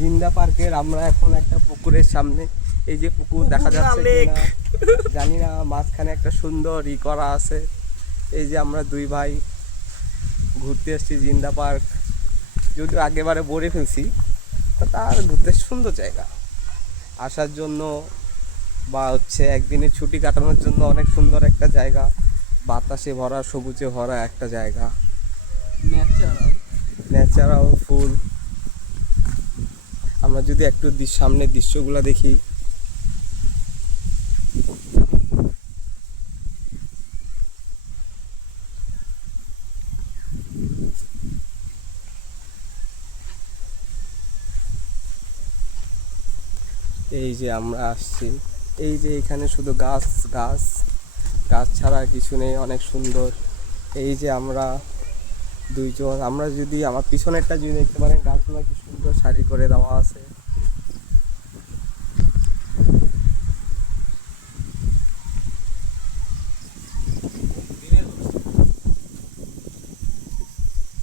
জিন্দা পার্কের আমরা এখন একটা পুকুরের সামনে। এই যে পুকুর দেখা যাচ্ছে কিনা জানি না, মাঝখানে একটা সুন্দর করা আছে। এই যে আমরা দুই ভাই ঘুরতে এসেছি জিন্দা পার্ক, যদিও আগেবারে বলে ফেলছি, তো তার ঘুরতে সুন্দর জায়গা আসার জন্য বা হচ্ছে একদিনের ছুটি কাটানোর জন্য অনেক সুন্দর একটা জায়গা, বাতাসে ভরা সবুজে ভরা একটা জায়গা, ন্যাচারাল ফুল। আমরা যদি একটু সামনের দৃশ্যগুলো দেখি, এই যে আমরা আসছি, এই যে এখানে শুধু গাছ গাছ গাছ ছাড়া আর কিছু নেই, অনেক সুন্দর। এই যে আমরা দুইজন, আমরা যদি আমার পিছনেরটা যদি দেখতে পারেন, গাছগুলো কি সুন্দর সারি করে দেওয়া আছে।